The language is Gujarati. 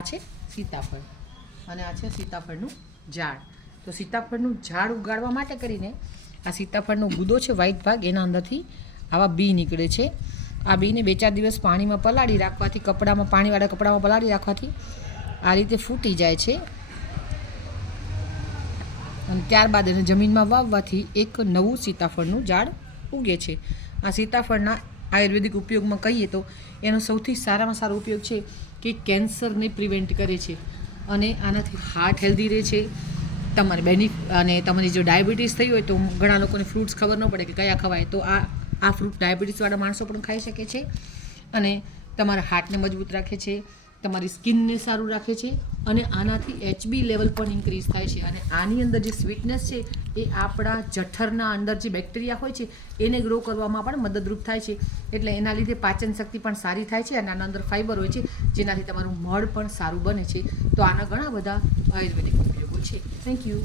છે સીતાફળ અને આ છે સીતાફળનું ઝાડ. તો સીતાફળનું ઝાડ ઉગાડવા માટે કરીને આ સીતાફળનો ગુદો છે વ્હાઈટ ભાગ, એના અંદરથી આવા બી નીકળે છે. આ બીને 2-4 દિવસ પાણીમાં પલાળી રાખવાથી, પાણીવાળા કપડામાં પલાળી રાખવાથી આ રીતે ફૂટી જાય છે અને ત્યારબાદ એને જમીનમાં વાવવાથી એક નવું સીતાફળનું ઝાડ ઉગે છે. આ સીતાફળના આયુર્વેદિક ઉપયોગમાં કહીએ તો એનો સૌથી સારામાં સારો ઉપયોગ છે કે કેન્સરને પ્રિવેન્ટ કરે છે અને આનાથી હાર્ટ હેલ્ધી રહે છે. અને તમારી જો ડાયાબિટીસ થઈ હોય તો ઘણા લોકોને ફ્રૂટ્સ ખબર ન પડે કે કયા ખવાય, તો આ ફ્રૂટ ડાયાબિટીસવાળા માણસો પણ ખાઈ શકે છે અને તમારા હાર્ટને મજબૂત રાખે છે, તમારી સ્કિનને સારું રાખે છે અને આનાથી HB લેવલ પણ ઇન્ક્રીઝ થાય છે. અને આની અંદર જે સ્વીટનેસ છે એ આપણા જઠરના અંદર જે બેક્ટેરિયા હોય છે એને ગ્રો કરવામાં પણ મદદરૂપ થાય છે. એટલે એના લીધે પાચન શક્તિ પણ સારી થાય છે અને આના અંદર ફાઈબર હોય છે, જેનાથી તમારું મળ પણ સારું બને છે. તો આના ઘણા બધા આયુર્વેદિક ઉપયોગો છે. Thank you.